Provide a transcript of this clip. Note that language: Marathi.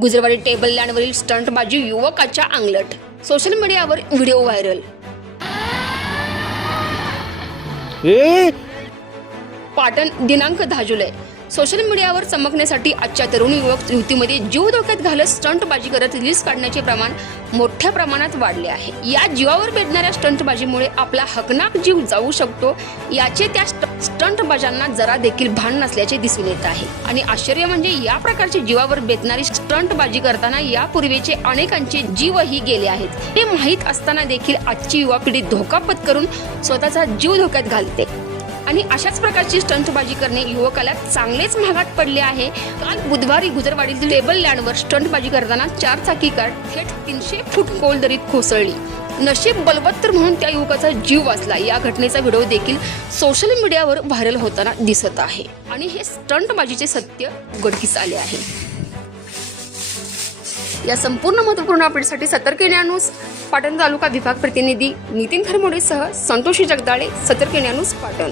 गुजरवाडी टेबल लँडवरील स्टंटबाजी युवकाच्या अंगलट. सोशल मीडियावर व्हिडिओ व्हायरल ए! पाटण दिनांक दहा जुलै. सोशल मीडियावर चमकण्यासाठी आजच्या तरुण युवक युवतीमध्ये जीव धोक्यात घालत स्टंटबाजी करत रील्स काढण्याचे प्रमाण मोठ्या प्रमाणात वाढले आहे. या जीवावर बेदणाऱ्या स्टंटबाजीमुळे आपला हकनाक जीव जाऊ शकतो याचे त्या स्ट- स्टंटबाजांना जरा देखील भान नसल्याचे दिसून येत आहे. आणि आश्चर्य म्हणजे या प्रकारची जीवावर बेतणारी स्टंटबाजी करताना यापूर्वीचे अनेकांचे जीवही गेले आहेत. हे माहीत असताना देखील आजची युवा पिढी धोका पत्करून स्वतःचा जीव धोक्यात घालते. आणि अशाच प्रकारची स्टंटबाजी करणे युवकाला चांगलेच महागात पडले आहे. काल बुधवारी गुजरवाडीतील टेबल लँडवर स्टंटबाजी करताना चार चाकी कार थेट तीनशे फूट खोल दरीत कोसळली. नशीब बलवत्तर म्हणून त्या युवकाचा जीव वाचला. या घटनेचा व्हिडिओ देखील सोशल मीडियावर व्हायरल होताना दिसत आहे. आणि हे स्टंटबाजीचे सत्य उघडकीस आले आहे. या संपूर्ण महत्त्वपूर्ण अपडेटसाठी सतर्क न्यूज पाटण तालुका विभाग प्रतिनिधी नितीन खरमोडेसह संतोषी जगदाळे सतर्क न्यूज पाटण.